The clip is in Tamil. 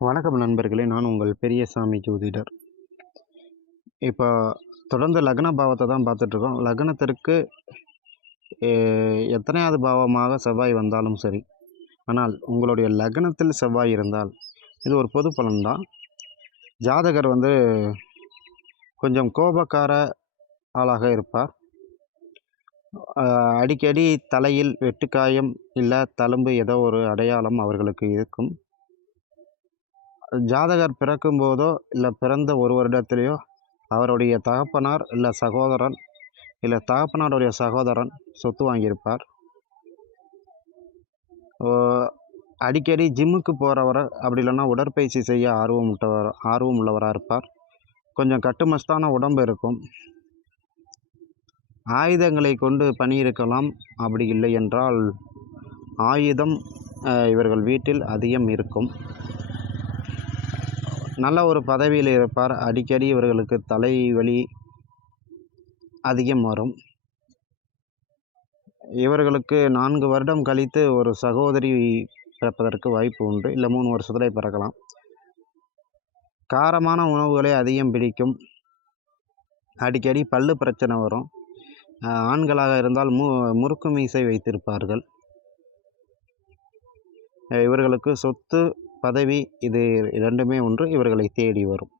வணக்கம் நண்பர்களே, நான் உங்கள் பெரியசாமி ஜோதிடர். இப்போ தொடர்ந்து லக்ன பாவத்தை தான் பார்த்துட்ருக்கோம். லக்னத்திற்கு எத்தனையாவது பாவமாக செவ்வாய் வந்தாலும் சரி, ஆனால் உங்களுடைய லக்னத்தில் செவ்வாய் இருந்தால் இது ஒரு பொது பலன் தான். ஜாதகர் கொஞ்சம் கோபக்கார ஆளாக இருப்பார். அடிக்கடி தலையில் வெட்டுக்காயம் இல்லை தழும்பு ஏதோ ஒரு அடையாளம் அவர்களுக்கு இருக்கும். ஜாதகர் பிறக்கும் போதோ இல்லை பிறந்த ஒரு வருடத்திலேயோ அவருடைய தகப்பனார் இல்லை சகோதரன் இல்லை தகப்பனாருடைய சகோதரன் சொத்து வாங்கியிருப்பார். அடிக்கடி ஜிம்முக்கு போகிறவர், அப்படி இல்லைன்னா உடற்பயிற்சி செய்ய ஆர்வம் உள்ளவராக இருப்பார். கொஞ்சம் கட்டுமஸ்தான உடம்பு இருக்கும். ஆயுதங்களை கொண்டு பணி இருக்கலாம். அப்படி இல்லை என்றால் ஆயுதம் இவர்கள் வீட்டில் அதிகம் இருக்கும். நல்ல ஒரு பதவியில் இருப்பார். அடிக்கடி இவர்களுக்கு தலைவலி அதிகம் வரும். இவர்களுக்கு 4 வருடம் கழித்து ஒரு சகோதரி பிறப்பதற்கு வாய்ப்பு உண்டு. இல்லை 3 வருஷத்துல பிறக்கலாம். காரமான உணவுகளை அதிகம் பிடிக்கும். அடிக்கடி பல்லு பிரச்சனை வரும். ஆண்களாக இருந்தால் முறுக்கு மீசை வைத்திருப்பார்கள். இவர்களுக்கு சொத்து, பதவி இது இரண்டுமே ஒன்று இவர்களை தேடி வரும்.